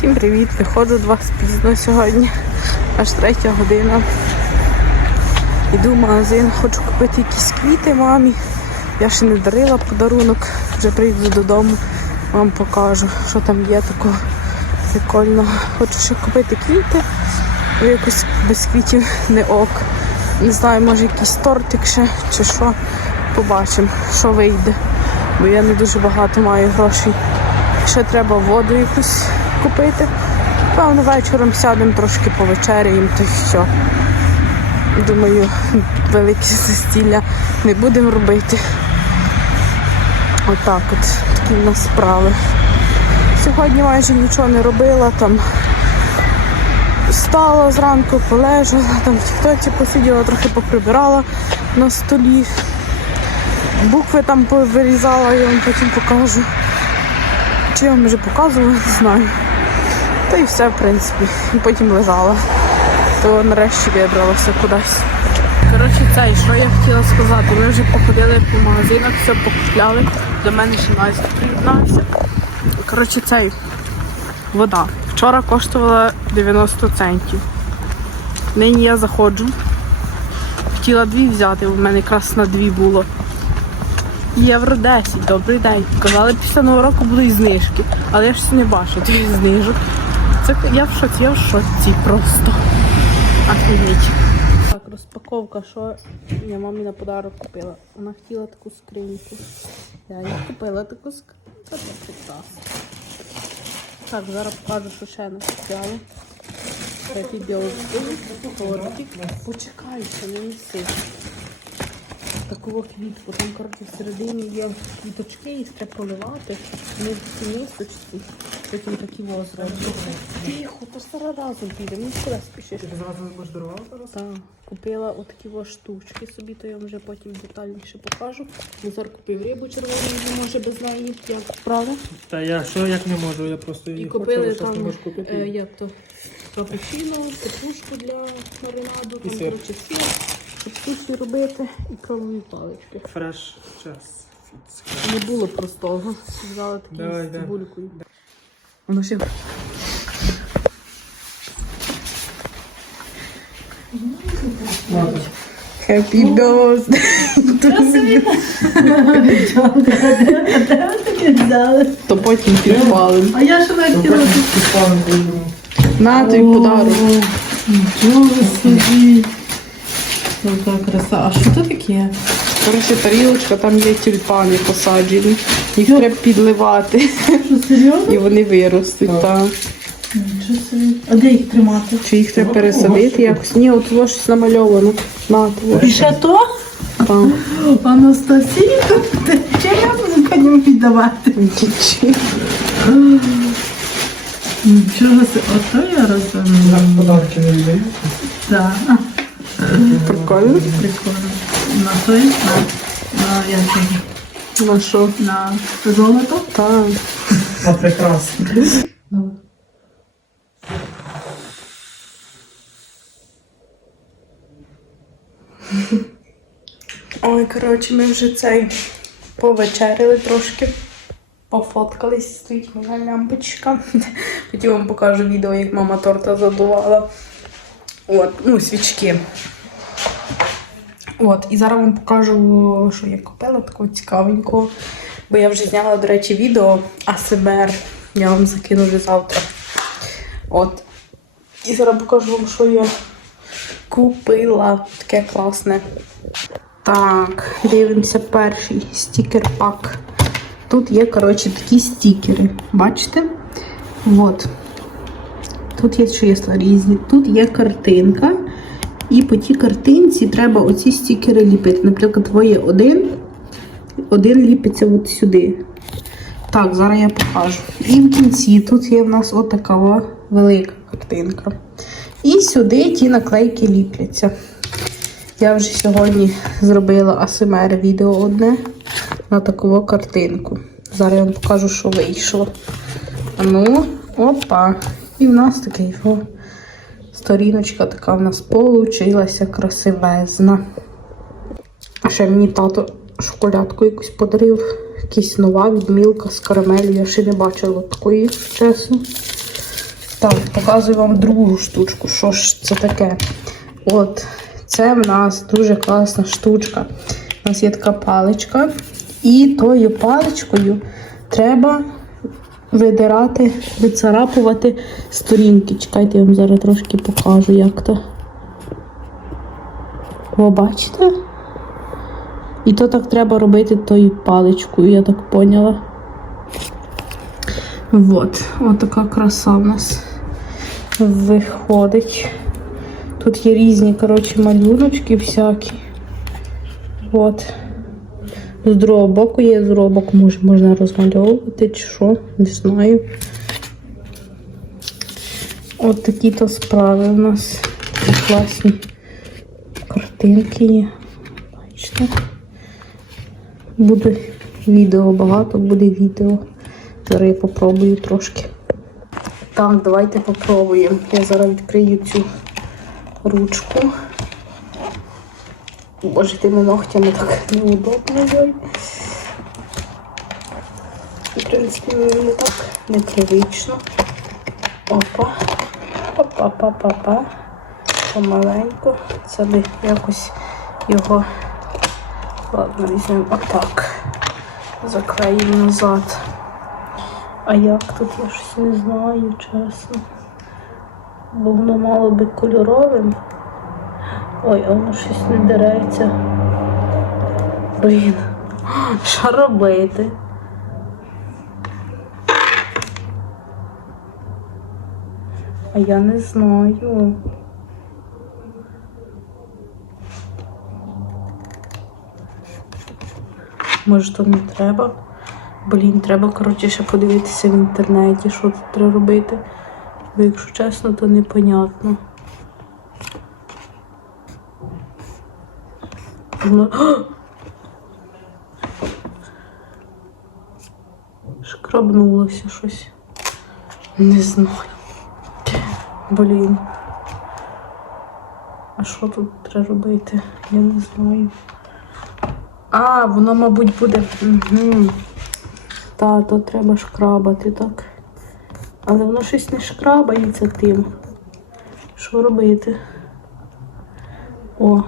Всім привіт! Виходжу до вас пізно сьогодні, аж третя година. Йду в магазин, хочу купити якісь квіти мамі. Я ще не дарила подарунок, вже прийду додому, вам покажу, що там є такого прикольного. Хочу ще купити квіти, бо якось без квітів не ок. Не знаю, може якийсь тортик ще чи що. Побачимо, що вийде. Бо я не дуже багато маю грошей. Ще треба воду якусь купити. Певно, вечором сядемо трошки повечеряємо, то все. Думаю, велике застілля не будемо робити. Отак от, такі в нас справи. Сьогодні майже нічого не робила, там встала зранку, полежала, там в тіктоці посиділа, трохи поприбирала на столі. Букви там повирізала, я вам потім покажу. Чи я вам вже показувала, не знаю. Та і все, в принципі. І потім лежала. То нарешті вибралася кудись. Коротше, це, що я хотіла сказати. Ми вже походили по магазинах, все покупляли. До мене ще Настя приєднався. Коротше, цей вода. Вчора коштувала 90 центів. Нині я заходжу. Хотіла дві взяти, у мене якраз на дві було. Євро 10, добрий день. Казали, після нового року будуть знижки, але я ж не бачу тих знижок. Це я в шоці, я в шоці просто. Офігеть. Так, розпаковка, що я мамі на подарок купила. Вона хотіла таку скриньку. Я їй купила таку скриньку. Це прекрасно. Так, зараз покажу, що ще не. Happy birthday, тортик. Почекай, ще не неси таку квітку. Там, коротше, всередині є квіточки, їх треба проливати. Вони в цій мисочці. Потім такі возрази. Тихо, то зараз разом підемо. Ну куди спішиш? Ти зразу дарувати зараз? Так, купила отакі во штучки собі, то я вам вже потім детальніше покажу. Назар купив рибу червону, не може без неї, як правда. Та я що як не можу, я просто її І купили не там, купити. е, як то, капучино, петрушку для маринаду, там, сир. коротше, сир, щоб суші робити, і кавові палички. Фреш час. Не було простого. Взяла такі з цибулькою. Воно ще. Happy birthday! То потім підпалимо. А я ще навіть хотіла На тобі подарок. Нічого собі. Яка краса. А що це таке? Коротше, тарілочка, там є тюльпани посаджені. Їх треба підливати. Що серйозно? І вони виростуть. Так. Нічого собі. А де їх тримати? Чи їх треба пересадити якось? Ні, от воно щось намальовано. На, то І ще то? там. Анастасійка, ти чи я буду потім віддавати? Нічого собі. Ото я розумію. Подарки не віддають. Так. Прикольно. Прикольно. На той, на, на, як це? На що? на золото. Так. А прекрасно. Ну. Ой, коротше, ми вже цей повечеряли трошки. Пофоткались, стоїть моя лямпочка. Потім вам покажу відео, як мама торта задувала. От, ну, свічки. От, і зараз вам покажу, що я купила такого цікавенького. Бо я вже зняла, до речі, відео АСМР. Я вам закину вже завтра. От. І зараз покажу вам, що я купила. Таке класне. Так, дивимося перший стікер-пак. Тут є, коротше, такі стікери. Бачите? От. Тут є числа різні. Тут є картинка. І по тій картинці треба оці стікери ліпити. Наприклад, твоє один. Один ліпиться от сюди. Так, зараз я покажу. І в кінці тут є в нас отака велика картинка. І сюди ті наклейки ліпляться. Я вже сьогодні зробила АСМР відео одне на таку картинку. Зараз я вам покажу, що вийшло. А ну, опа. І в нас такий сторіночка така в нас получилася красивезна. Ще мені тато шоколадку якусь подарив. Якась нова відмілка з карамелі. Я ще не бачила такої, чесно. Так, показую вам другу штучку. Що ж це таке? От, це в нас дуже класна штучка. У нас є така паличка, і тою паличкою треба видирати, вицарапувати сторінки. Чекайте, я вам зараз трошки покажу, як то. Ви бачите? І то так треба робити тою паличкою, я так поняла. От така краса в нас виходить. Тут є різні, коротше, малюночки всякі. От. З другого боку є, з другого боку може, можна розмальовувати чи що, не знаю. От такі то справи у нас класні картинки є. Бачите? Буде відео багато, буде відео. Зараз я попробую трошки. Так, давайте попробуємо. Я зараз відкрию цю ручку. Боже, тими ногтями так неудобно. Йой. В принципі, не так непривично. Опа. Опа-па-па-па. Помаленьку. Це би якось його. Ладно, візьмемо отак. Заклеїмо назад. А як тут я щось не знаю, чесно. Бо воно мало би кольоровим. Ой, а воно щось не дереться. Блін. Що робити? А я не знаю. Може, то не треба? Блін, треба, коротше, ще подивитися в інтернеті, що тут треба робити. Бо якщо чесно, то непонятно. Воно- Шкрабнулося щось. Не знаю. Блін. А що тут треба робити? Я не знаю. А, воно, мабуть, буде. Угу. Та, то треба шкрабати, так. Але воно щось не шкрабається тим. Що робити? О.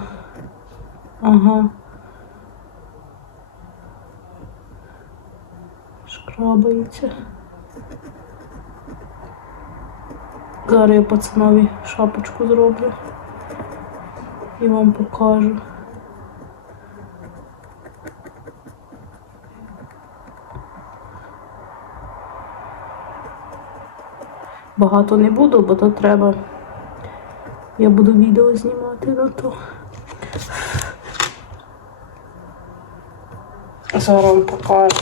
Ага. Шкрабається. Зараз я пацанові шапочку зроблю. І вам покажу. Багато не буду, бо то треба. Я буду відео знімати на то. Зараз вам покажу.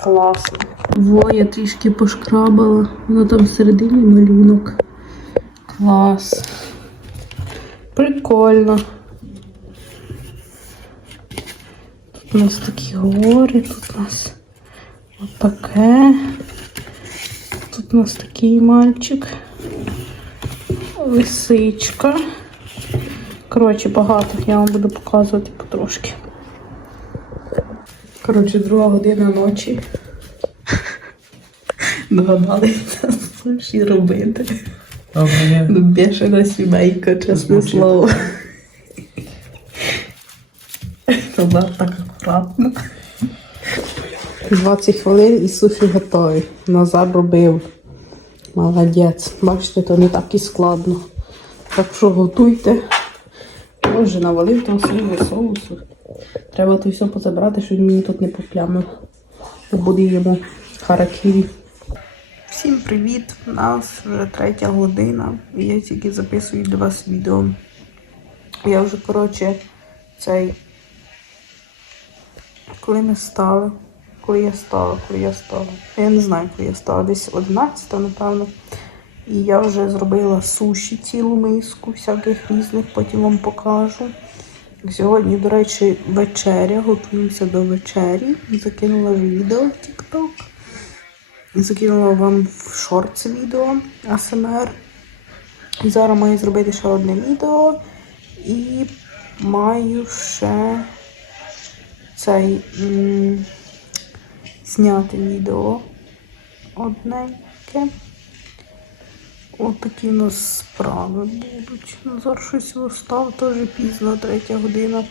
Класно. Во, я трішки пошкрабала. Воно там всередині малюнок. Клас. Прикольно. Тут у нас такі гори, тут у нас отаке. Тут у нас такий мальчик. Лисичка. Коротше, багато. Я вам буду показувати потрошки. Коротше, друга година ночі. Догадалися суші робити. Ну, бешена сімейка, чесне слово. Назар так акуратно. 20 хвилин і суші готові. Назар робив. Молодець. Бачите, то не так і складно. Так що готуйте. Боже, навалив там свого соусу. Треба то все позабрати, щоб він мені тут не поплямив. Буде йому харакірі. Всім привіт! У нас вже третя година. І я тільки записую для вас відео. Я вже, коротше, цей. Коли ми стали. Коли я стала, коли я стала. Я не знаю, коли я стала. Десь 11, напевно. І я вже зробила суші цілу миску, всяких різних, потім вам покажу. Сьогодні, до речі, вечеря, готуюся до вечері. Закинула відео в TikTok. Закинула вам в шортс відео АСМР. Зараз маю зробити ще одне відео. І маю ще цей зняти відео одненьке. От такі у нас справи будуть. Назар щось встав, теж пізно, третя година.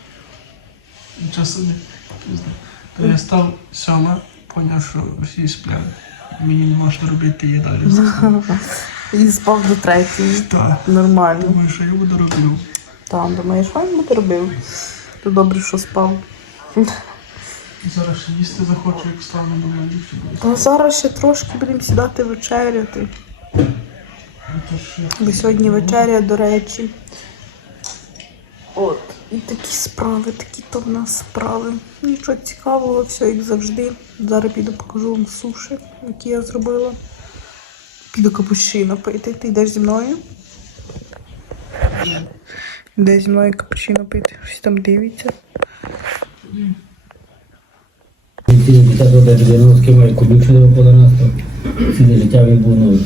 Часу не пізно. То я став сьома, поняв, що всі сплять. Мені не можна робити є далі. І спав до третьої. Так. Нормально. Думаю, що я буду робити. Там, думаєш, файн би ти робив? То добре, що спав. Зараз ще їсти захочу, як встану, думаю, дівчина. Зараз ще трошки будемо сідати вечеряти. Бо сьогодні вечеря, до речі. От. І такі справи, такі то в нас справи. Нічого цікавого, все як завжди. Зараз піду покажу вам суші, які я зробила. Піду капучино пити. Ти йдеш зі мною? Йдеш зі мною капучино пити. Щось там дивиться. Ці 50 років 90 має кубик, що до 11 Ціле життя він був новий.